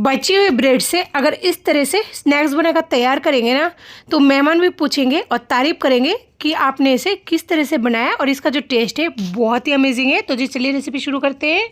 बची हुई ब्रेड से अगर इस तरह से स्नैक्स बनाकर तैयार करेंगे ना, तो मेहमान भी पूछेंगे और तारीफ़ करेंगे कि आपने इसे किस तरह से बनाया, और इसका जो टेस्ट है बहुत ही अमेजिंग है। तो जी चलिए रेसिपी शुरू करते हैं।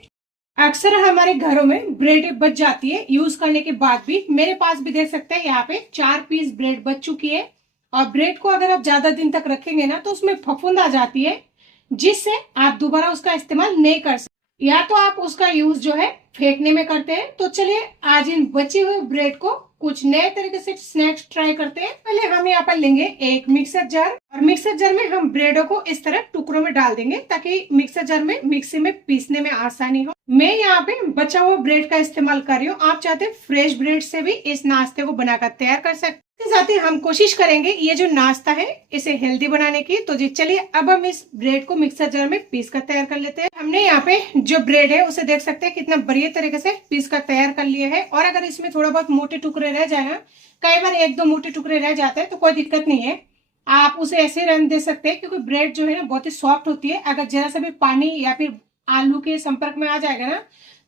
अक्सर हमारे घरों में ब्रेड बच जाती है यूज करने के बाद भी। मेरे पास भी देख सकते हैं यहाँ पे 4 पीस ब्रेड बच चुकी है। और ब्रेड को अगर आप ज्यादा दिन तक रखेंगे ना तो उसमें फफूंद आ जाती है, जिससे आप दोबारा उसका इस्तेमाल नहीं कर सकते, या तो आप उसका यूज जो है फेंकने में करते हैं। तो चलिए आज इन बची हुई ब्रेड को कुछ नए तरीके से स्नैक्स ट्राई करते हैं। पहले हम यहाँ पर लेंगे एक मिक्सर जार, और मिक्सर जार में हम ब्रेडों को इस तरह टुकड़ों में डाल देंगे ताकि मिक्सर जार में मिक्सी में पीसने में आसानी हो। मैं यहाँ पे बचा हुआ ब्रेड का इस्तेमाल कर रही हूँ। आप चाहते हैं फ्रेश ब्रेड से भी इस नाश्ते को बनाकर तैयार कर सकते हैं। इसके साथ ही हम कोशिश करेंगे ये जो नाश्ता है इसे हेल्दी बनाने की। तो जी चलिए अब हम इस ब्रेड को मिक्सर जार में पीस कर तैयार कर लेते हैं। हमने यहाँ पे जो ब्रेड है उसे देख सकते हैं कितना बढ़िया तरीके से पीस कर तैयार कर लिया है। और अगर इसमें थोड़ा बहुत मोटे टुकड़े रह जाए ना, कई बार 1-2 मोटे टुकड़े रह जाते हैं तो कोई दिक्कत नहीं है, आप उसे ऐसे रहने दे सकते हैं, क्योंकि ब्रेड जो है ना बहुत ही सॉफ्ट होती है। अगर जरा सा भी पानी या फिर आलू के संपर्क में आ जाएगा ना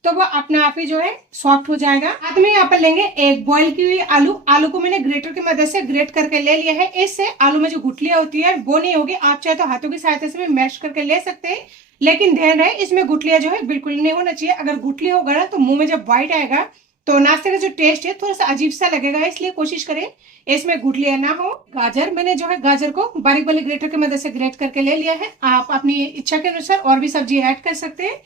तो वो अपना आप ही जो है सॉफ्ट हो जाएगा। साथ में यहाँ पर लेंगे एक बॉईल की हुई आलू को मैंने ग्रेटर की मदद से ग्रेट करके ले लिया है। इससे आलू में जो गुठलियां होती है वो नहीं होगी। आप चाहे तो हाथों की सहायता से भी मैश करके ले सकते हैं, लेकिन ध्यान रहे इसमें गुठलियां जो है बिल्कुल नहीं होना चाहिए। अगर गुठली होगा ना तो मुंह में जब व्हाइट आएगा तो नाश्ते का जो टेस्ट है थोड़ा सा अजीब सा लगेगा, इसलिए कोशिश करें इसमें गुठलियां ना हो। गाजर, मैंने जो है गाजर को बारीक वाले ग्रेटर की मदद से ग्रेट करके ले लिया है। आप अपनी इच्छा के अनुसार और भी सब्जी ऐड कर सकते हैं,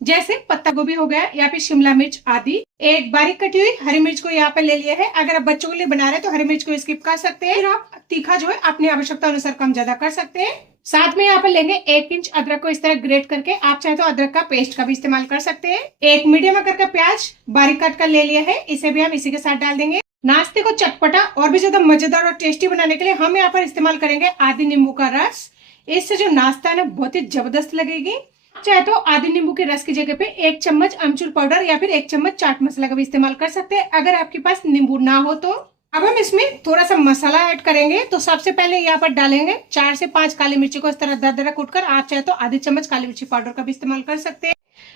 जैसे पत्ता गोभी हो गया या फिर शिमला मिर्च आदि। एक बारीक कटी हुई हरी मिर्च को यहाँ पे ले लिया है। अगर आप बच्चों के लिए बना रहे हैं तो हरी मिर्च को स्किप कर सकते हैं। फिर आप तीखा जो है अपनी आवश्यकता अनुसार कम ज्यादा कर सकते हैं। साथ में यहाँ पे लेंगे 1 इंच अदरक को इस तरह ग्रेट करके, आप चाहे तो अदरक का पेस्ट का भी इस्तेमाल कर सकते हैं। एक मीडियम आकार का प्याज बारीक काट कर ले लिया है, इसे भी हम इसी के साथ डाल देंगे। नाश्ते को चटपटा और भी ज्यादा मजेदार और टेस्टी बनाने के लिए हम यहाँ पर इस्तेमाल करेंगे आधी नींबू का रस। इससे जो नाश्ता है ना बहुत ही जबरदस्त लगेगी। चाहे तो आधी नींबू के रस की जगह पे 1 चम्मच अमचूर पाउडर या फिर 1 चम्मच चाट मसाला का भी इस्तेमाल कर सकते हैं, अगर आपके पास नींबू ना हो तो। अब हम इसमें थोड़ा सा मसाला ऐड करेंगे। तो सबसे पहले यहाँ पर डालेंगे 4 से 5 काली मिर्ची को इस तरह दरदरा कूटकर। आप चाहे तो आधी चम्मच काली मिर्ची पाउडर का भी इस्तेमाल कर सकते हैं,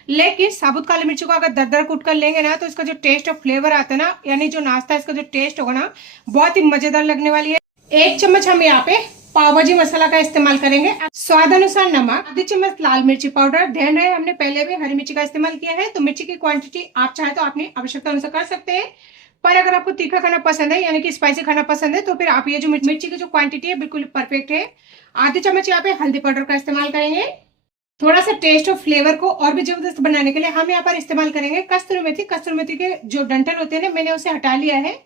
लेकिन साबुत काली मिर्ची को अगर दरदरा कूट कर लेंगे ना तो इसका जो टेस्ट और फ्लेवर आता है ना, यानी जो नाश्ता इसका जो टेस्ट होगा ना बहुत ही मजेदार लगने वाली है। 1 चम्मच हम यहाँ पे पाव भाजी मसाला का इस्तेमाल करेंगे। स्वाद अनुसार नमक, आधी चम्मच लाल मिर्ची पाउडर। ध्यान रहे हमने पहले भी हरी मिर्ची का इस्तेमाल किया है, तो मिर्ची की क्वांटिटी आप चाहे तो अपनी आवश्यकता अनुसार कर सकते हैं। पर अगर आपको तीखा खाना पसंद है यानी कि स्पाइसी खाना पसंद है तो फिर आप ये जो मिर्ची की जो क्वांटिटी है बिल्कुल परफेक्ट है। आधी चम्मच यहाँ पे हल्दी पाउडर का इस्तेमाल करेंगे। थोड़ा सा टेस्ट और फ्लेवर को और भी जबरदस्त बनाने के लिए हम यहाँ पर इस्तेमाल करेंगे कस्तूरी मेथी। कस्तूरी मेथी के जो डंठल होते हैं ना, मैंने उसे हटा लिया है।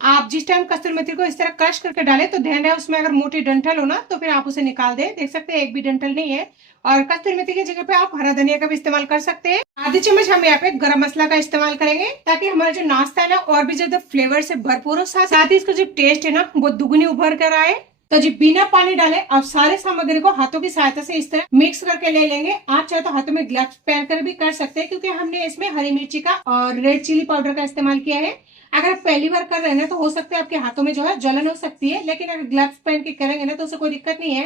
आप जिस टाइम कस्तूरी मेथी को इस तरह क्रश करके डालें तो ध्यान रहे उसमें अगर मोटी डंठल हो ना तो फिर आप उसे निकाल दें। देख सकते हैं एक भी डंठल नहीं है। और कस्तूरी मेथी की जगह पे आप हरा धनिया का भी इस्तेमाल कर सकते हैं। आधी चम्मच हम यहाँ पे गरम मसाला का इस्तेमाल करेंगे ताकि हमारा जो नाश्ता है ना और भी ज्यादा फ्लेवर से भरपूर हो, साथ ही इसका जो टेस्ट है ना वो दुगनी उभर कर आए। तो जी बिना पानी डाले आप सारे सामग्री को हाथों की सहायता से इस तरह मिक्स करके ले लेंगे। आप चाहे तो हाथों में ग्लव्स पहनकर भी कर सकते हैं, क्योंकि हमने इसमें हरी मिर्ची का और रेड चिली पाउडर का इस्तेमाल किया है। अगर आप पहली बार कर रहे हैं तो हो सकता है आपके हाथों में जो है जलन हो सकती है, लेकिन अगर ग्लव्स पहन के करेंगे ना तो उसे कोई दिक्कत नहीं है।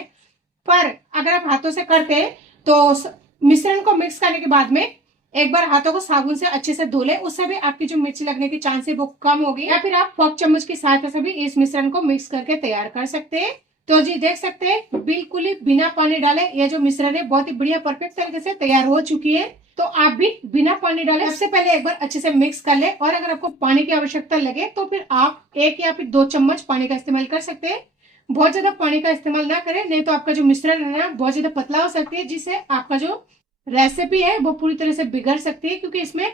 पर अगर आप हाथों से करते हैं तो मिश्रण को मिक्स करने के बाद में एक बार हाथों को साबुन से अच्छे से धो ले, उससे भी आपकी जो मिर्ची लगने की चांस है वो कम होगी। या फिर आप फोक चम्मच की सहायता से भी इस मिश्रण को मिक्स करके तैयार कर सकते हैं। तो जी देख सकते हैं बिल्कुल ही बिना पानी डाले ये जो मिश्रण है बहुत ही बढ़िया परफेक्ट तरीके से तैयार हो चुकी है। तो आप भी बिना पानी डाले सबसे पहले एक बार अच्छे से मिक्स कर ले, और अगर आपको पानी की आवश्यकता लगे तो फिर आप 1 या फिर 2 चम्मच पानी का इस्तेमाल कर सकते हैं। बहुत ज्यादा पानी का इस्तेमाल ना करें, नहीं तो आपका जो मिश्रण है ना बहुत ज्यादा पतला हो सकती है, जिससे आपका जो रेसिपी है वो पूरी तरह से बिगड़ सकती है, क्योंकि इसमें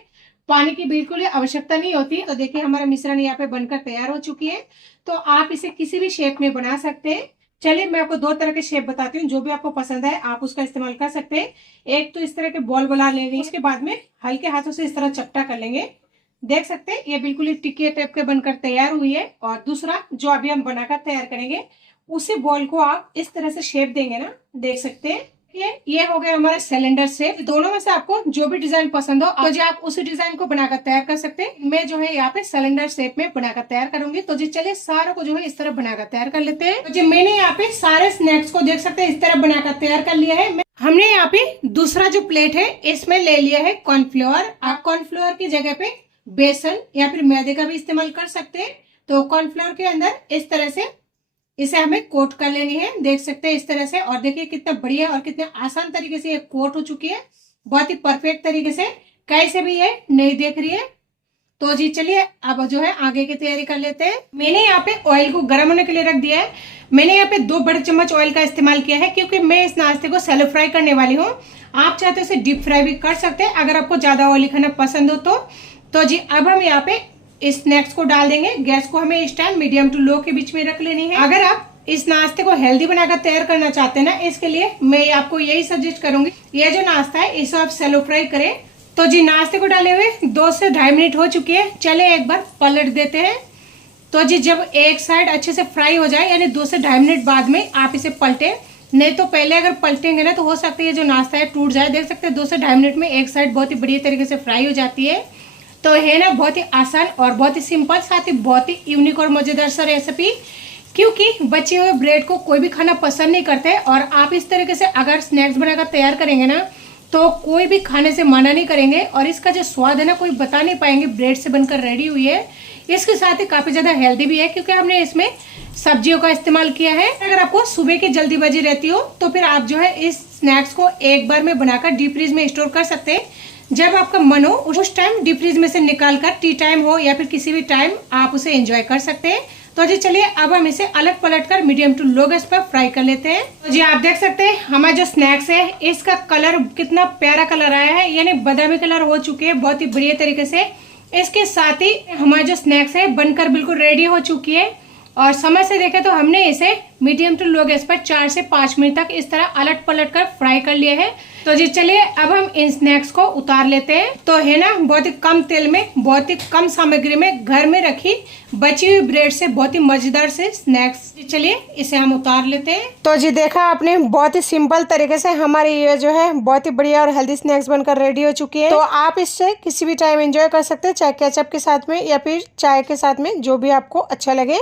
पानी की बिल्कुल ही आवश्यकता नहीं होती है। तो देखिए हमारा मिश्रण यहाँ पे बनकर तैयार हो चुकी है। तो आप इसे किसी भी शेप में बना सकते हैं। चलिए मैं आपको 2 तरह के शेप बताती हूँ, जो भी आपको पसंद है आप उसका इस्तेमाल कर सकते हैं। एक तो इस तरह के बॉल बना लेंगे, उसके बाद में हल्के हाथों से इस तरह चपटा कर लेंगे। देख सकते हैं ये बिल्कुल ही टिकिया टाइप के बनकर तैयार हुई है। और दूसरा जो अभी हम बनाकर तैयार करेंगे, उसी बॉल को आप इस तरह से शेप देंगे ना, देख सकते हैं ये हो गया हमारा सिलेंडर शेप। दोनों में से आपको जो भी डिजाइन पसंद हो तो जी आप उसी डिजाइन को बनाकर तैयार कर सकते हैं। मैं जो है यहाँ पे सिलेंडर शेप में बनाकर तैयार करूंगी। तो जी चलिए सारों को जो है इस तरह बनाकर तैयार कर लेते हैं। तो जी मैंने यहाँ पे सारे स्नैक्स को देख सकते हैं इस तरह बनाकर तैयार कर लिया है। हमने यहाँ पे दूसरा जो प्लेट है इसमें ले लिया है कॉर्नफ्लोर। आप कॉर्नफ्लोर की जगह पे बेसन या फिर मैदे का भी इस्तेमाल कर सकते हैं। तो कॉर्नफ्लोर के अंदर इस तरह से इसे हमें कोट कर लेनी है, देख सकते हैं इस तरह से। और देखिए कितना बढ़िया और कितने आसान तरीके से ये कोट हो चुकी है, बहुत ही परफेक्ट तरीके से, कहीं से भी ये नहीं देख रही है। तो जी चलिए अब जो है आगे की तैयारी कर लेते हैं। मैंने यहाँ पे ऑयल को गर्म होने के लिए रख दिया है। मैंने यहाँ पे 2 बड़े चम्मच ऑयल का इस्तेमाल किया है, क्योंकि मैं इस नाश्ते को सैलो फ्राई करने वाली हूँ। आप चाहते हो इसे डीप फ्राई भी कर सकते हैं, अगर आपको ज्यादा ऑयली खाना पसंद हो तो जी अब हम यहाँ पे इस स्नैक्स को डाल देंगे। गैस को हमें इस टाइम मीडियम टू लो के बीच में रख लेनी है। अगर आप इस नाश्ते को हेल्दी बनाकर तैयार करना चाहते हैं ना, इसके लिए मैं आपको यही सजेस्ट करूंगी, ये जो नाश्ता है इसे आप सैलो फ्राई करें। तो जी नाश्ते को डाले हुए 2 से 2.5 मिनट हो चुके हैं। चले एक बार पलट देते हैं। तो जी जब एक साइड अच्छे से फ्राई हो जाए, यानी 2 से 2.5 मिनट बाद में आप इसे पलटे, नहीं तो पहले अगर पलटेंगे ना तो हो सकता है ये जो नाश्ता है टूट जाए। देख सकते हैं 2 से 2.5 मिनट में एक साइड बहुत ही बढ़िया तरीके से फ्राई हो जाती है। तो है ना बहुत ही आसान और बहुत ही सिंपल, साथ ही बहुत ही यूनिक और मजेदार सा रेसिपी, क्योंकि बचे हुए ब्रेड को कोई भी खाना पसंद नहीं करते। और आप इस तरीके से अगर स्नैक्स बनाकर तैयार करेंगे ना तो कोई भी खाने से मना नहीं करेंगे। और इसका जो स्वाद है ना कोई बता नहीं पाएंगे, ब्रेड से बनकर रेडी हुई है। इसके साथ ही काफ़ी ज़्यादा हेल्दी भी है, क्योंकि हमने इसमें सब्जियों का इस्तेमाल किया है। अगर आपको सुबह की जल्दीबाजी रहती हो तो फिर आप जो है इस स्नैक्स को एक बार में बनाकर डीप फ्रीज में स्टोर कर सकते हैं। जब आपका मन हो उस टाइम डीप फ्रीज में से निकाल कर, टी टाइम हो या फिर किसी भी टाइम, आप उसे एंजॉय कर सकते हैं। तो जी चलिए अब हम इसे अलट पलट कर मीडियम टू लो गैस पर फ्राई कर लेते हैं। तो जी आप देख सकते हैं हमारा जो स्नैक्स है इसका कलर कितना प्यारा कलर आया है, यानी बादामी कलर हो चुके हैं बहुत ही बढ़िया तरीके से। इसके साथ ही हमारा जो स्नैक्स है बनकर बिल्कुल रेडी हो चुकी है। और समय से देखें तो हमने इसे मीडियम टू लो गैस पर 4 से 5 मिनट तक इस तरह अलट पलट कर फ्राई कर लिया है। तो जी चलिए अब हम इन स्नैक्स को उतार लेते हैं। तो है ना बहुत ही कम तेल में, बहुत ही कम सामग्री में घर में रखी बची हुई ब्रेड से बहुत ही मजेदार से स्नैक्स। चलिए इसे हम उतार लेते हैं। तो जी देखा आपने, बहुत ही सिंपल तरीके से हमारी ये जो है बहुत ही बढ़िया और हेल्दी स्नैक्स बनकर रेडी हो चुकी है। तो आप इससे किसी भी टाइम एंजॉय कर सकते हैं, चाहे केचप के साथ में या फिर चाय के साथ में, जो भी आपको अच्छा लगे।